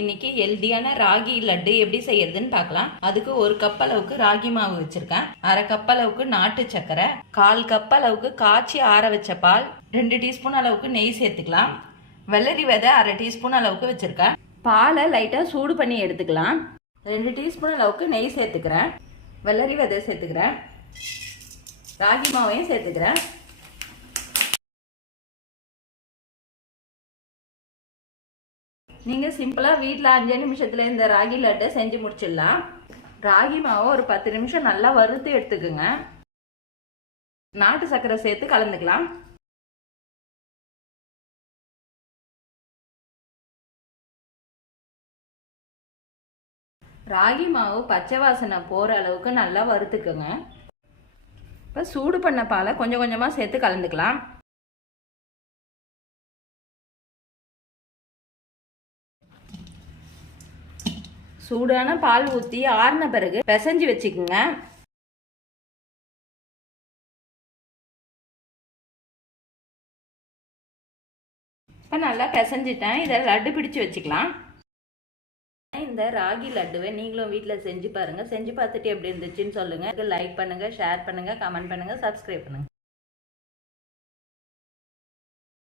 இன்னைக்கு ஹெல்தியான ராகி லட்டு எப்படி செய்யறதுன்னு பார்க்கலாம். அதுக்கு 1 கப் அளவுக்கு ராகி மாவு வச்சிருக்கேன். 1/2 கப் அளவுக்கு நாட்டு சக்கரை, 1/4 கப் அளவுக்கு காய்ச்சி ஆற வச்ச பால், 2 டீஸ்பூன் அளவுக்கு நெய் சேர்த்துக்கலாம். வெள்ளரி விதை 1/2 டீஸ்பூன் அளவுக்கு வச்சிருக்கேன். பாலை லைட்டா சூடு பண்ணி எடுத்துக்கலாம். 2 டீஸ்பூன் அளவுக்கு நெய் சேர்த்துக்கிறேன். வெள்ளரி விதை சேர்த்துக்கிறேன். ராகி மாவையும் சேர்த்துக்கிறேன். நீங்கள் சிம்பிளாக வீட்டில் 5 நிமிஷத்தில் இந்த ராகி லட்டை செஞ்சு முடிச்சிடலாம். ராகி மாவை ஒரு 10 நிமிஷம் நல்லா வறுத்து எடுத்துக்குங்க. நாட்டு சர்க்கரை சேர்த்து கலந்துக்கலாம். ராகி மாவு பச்சை வாசனை போகிற அளவுக்கு நல்லா வறுத்துக்குங்க. இப்போ சூடு பண்ண பாலை கொஞ்சம் கொஞ்சமாக சேர்த்து கலந்துக்கலாம். சூடான பால் ஊற்றி ஆறின பிறகு பிசைஞ்சு வச்சுக்கோங்க. இப்போ நல்லா பிசைஞ்சிட்டேன். இதை லட்டு பிடிச்சு வச்சுக்கலாம். இந்த ராகி லட்டுவை நீங்களும் வீட்டில் செஞ்சு பாருங்கள். செஞ்சு பார்த்துட்டு எப்படி இருந்துச்சுன்னு சொல்லுங்கள். லைக் பண்ணுங்கள், ஷேர் பண்ணுங்கள், கமெண்ட் பண்ணுங்கள், சப்ஸ்கிரைப் பண்ணுங்கள்.